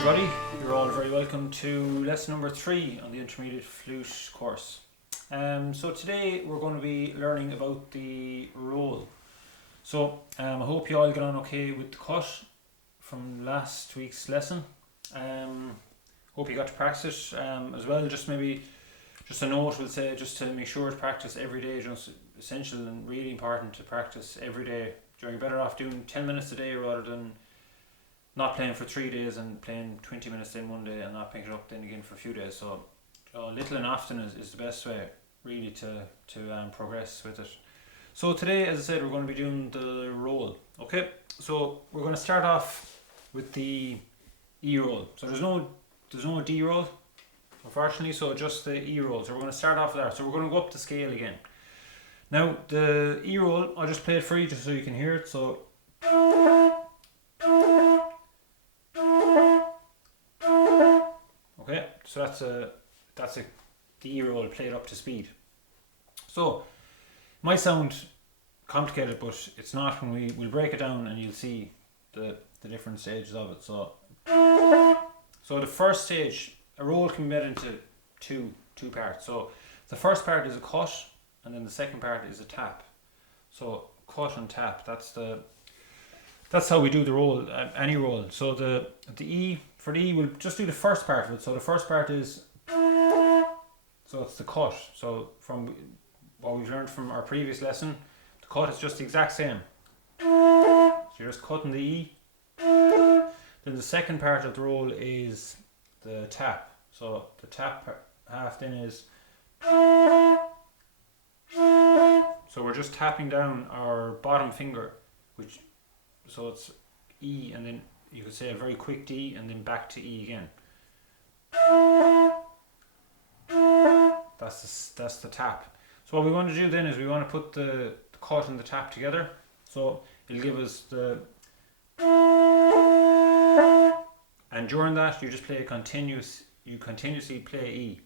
everybody, you're all very welcome to lesson number 3 on the intermediate flute course. So today we're going to be learning about the roll. So I hope you all get on okay with the cut from last week's lesson. Hope you got to practice as well. Just a note, we'll say, just to make sure to practice every day. Just essential and really important to practice every day. You're better off doing 10 minutes a day rather than not playing for 3 days and playing 20 minutes then one day and not picking it up then again for a few days. So little and often is the best way really to progress with it. So today, as I said, we're going to be doing the roll. Okay, so we're going to start off with the E roll. So there's no D roll, unfortunately, so just the E roll. So we're going to start off with that. So we're going to go up the scale again. Now the E roll, I'll just play it for you just so you can hear it. So okay, so that's a D roll played up to speed. So it might sound complicated, but it's not when we'll break it down and you'll see the different stages of it. So the first stage, a roll can be made into two parts. So the first part is a cut, and then the second part is a tap. So cut and tap, that's how we do the roll, any roll. So the E, for the E, we'll just do the first part of it. So the first part is, so it's the cut. So from what we've learned from our previous lesson, the cut is just the exact same. So you're just cutting the E. Then the second part of the roll is the tap. So the tap half then is, so we're just tapping down our bottom finger, so it's E, and then you could say a very quick D and then back to E again. That's the tap. So what we want to do then is we want to put the cut and the tap together. So it'll give us and during that you just play you continuously play E.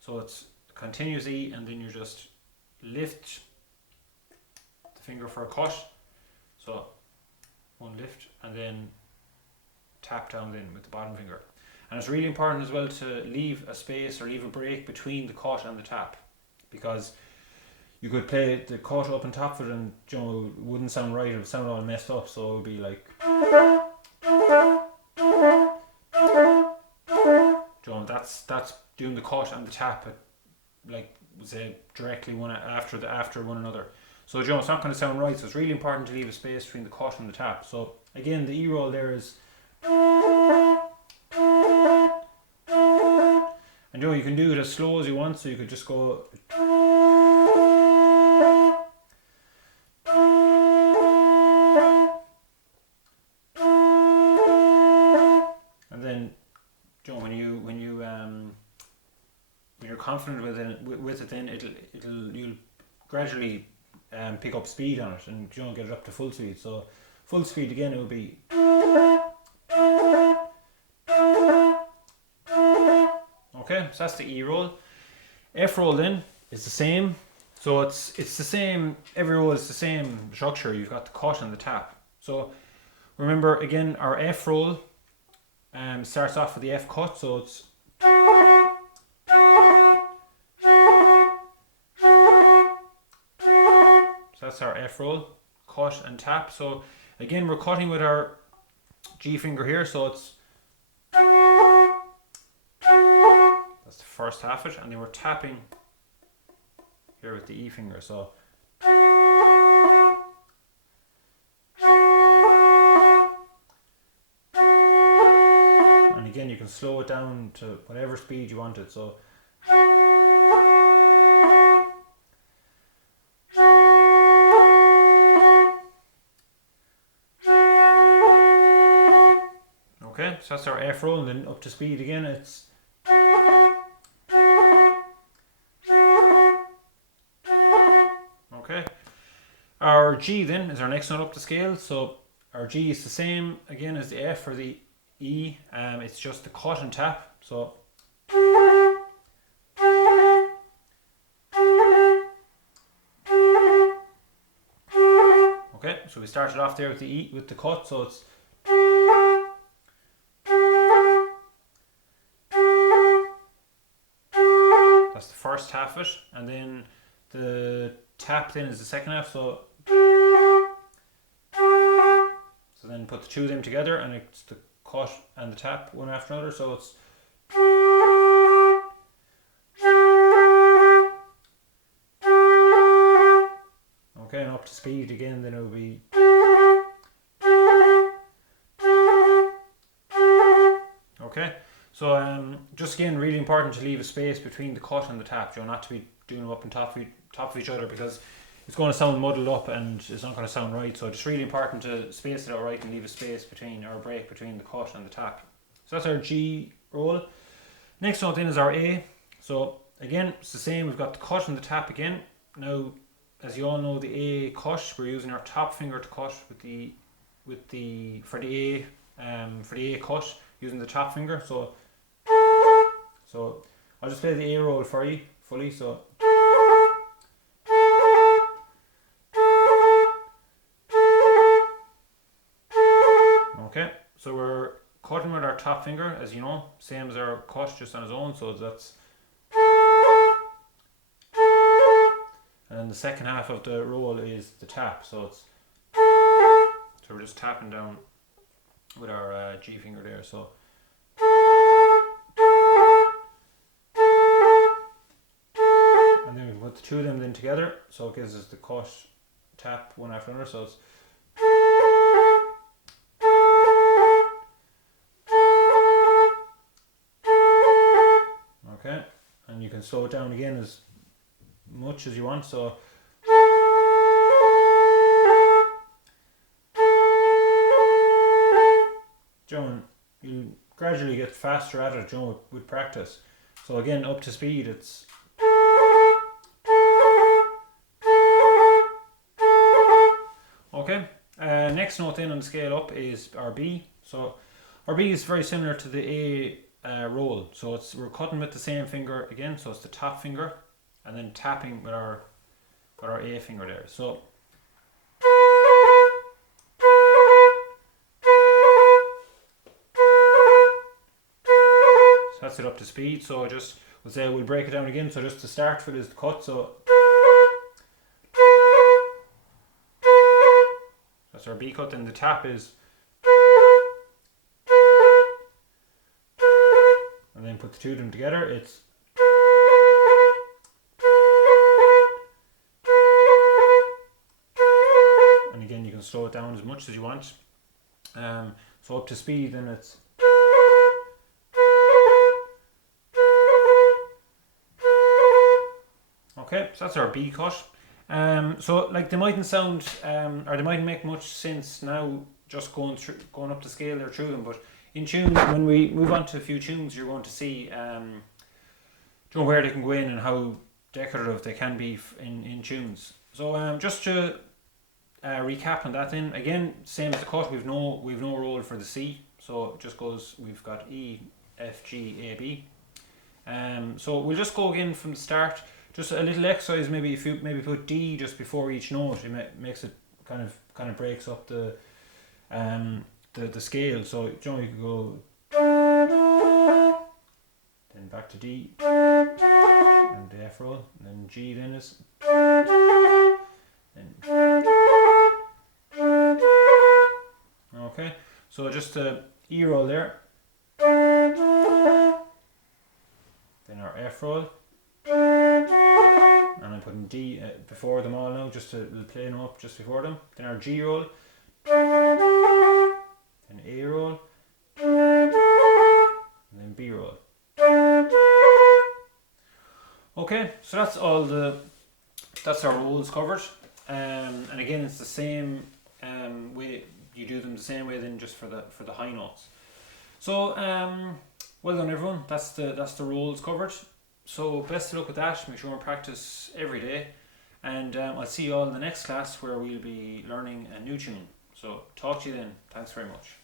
So it's continuous E, and then you just lift the finger for a cut. So one lift and then tap down then with the bottom finger. And it's really important as well to leave a space or leave a break between the cut and the tap, because you could play the cut up on top of it and it wouldn't sound right, it would sound all messed up. So it would be like that's doing the cut and the tap say directly one after one another. So it's not going to sound right, so it's really important to leave a space between the cut and the tap. So again, the E roll there is, and you can do it as slow as you want, so you could just go and then when you're confident with it, then you'll gradually pick up speed on it and get it up to full speed. So full speed again, it would be, okay, so that's the E roll. F roll then is the same. So it's the same, every roll is the same structure. You've got the cut and the tap. So remember again, our F roll starts off with the F cut, so it's, so that's our F roll, cut and tap. So again, we're cutting with our G finger here, so it's, that's the first half of it, and then we're tapping here with the E finger. So and again, you can slow it down to whatever speed you want it. So okay, so that's our F roll, and then up to speed again, it's, okay. Our G then is our next note up the scale. So our G is the same again as the F or the E. It's just the cut and tap. So okay, so we started off there with the E with the cut. So it's, first half of it, and then the tap then is the second half. So then put the two of them together, and it's the cut and the tap one after another. So it's okay, and up to speed again. Then it will be okay. So just again, really important to leave a space between the cut and the tap. Not to be doing them up on top of each other, because it's going to sound muddled up and it's not going to sound right. So it's really important to space it out right and leave a space between, or a break between, the cut and the tap. So that's our G roll. Next note then is our A. So again, it's the same. We've got the cut and the tap again. Now, as you all know, the A cut, we're using our top finger to cut for the A cut, using the top finger. So I'll just play the A roll for you fully. So okay, so we're cutting with our top finger, as you know, same as our cut, just on its own. So that's, and then the second half of the roll is the tap. So we're just tapping down with our G finger there. So and then we put the two of them then together, so it gives us the cut, tap one after another. So it's okay, and you can slow it down again as much as you want. So Joan, you gradually get faster at it, Joan, with practice. So again, up to speed, it's okay. Next note then on the scale up is our B. So our B is very similar to the A roll. So we're cutting with the same finger again. So it's the top finger, and then tapping with our A finger there. So that's it up to speed. So we'll say we'll break it down again. So just to start with is the cut. So that's our B cut, and the tap is, and then put the two of them together, it's and again you can slow it down as much as you want. So up to speed, then it's okay. So that's our B cut. So like they mightn't sound or they mightn't make much sense now just going up the scale there through them, but in tune, when we move on to a few tunes, you're going to see where they can go in and how decorative they can be in tunes. So just to recap on that, then again, same as the cut, we've no roll for the C, so it just goes, we've got E, F, G, A, B. So we'll just go again from the start. Just a little exercise, maybe if you put D just before each note, it makes it kind of breaks up the scale. So you could go then back to D and the F roll, and then G then is, then okay. So just E roll there, then our F roll. And I'm putting D before them all now, just to play them up just before them. Then our G roll, then A roll, and then B roll. Okay, so that's our rolls covered. And again, it's the same way, you do them the same way then just for the high notes. So well done everyone. That's the rolls covered. So best of luck with that. Make sure and practice every day, and I'll see you all in the next class where we'll be learning a new tune. So talk to you then. Thanks very much.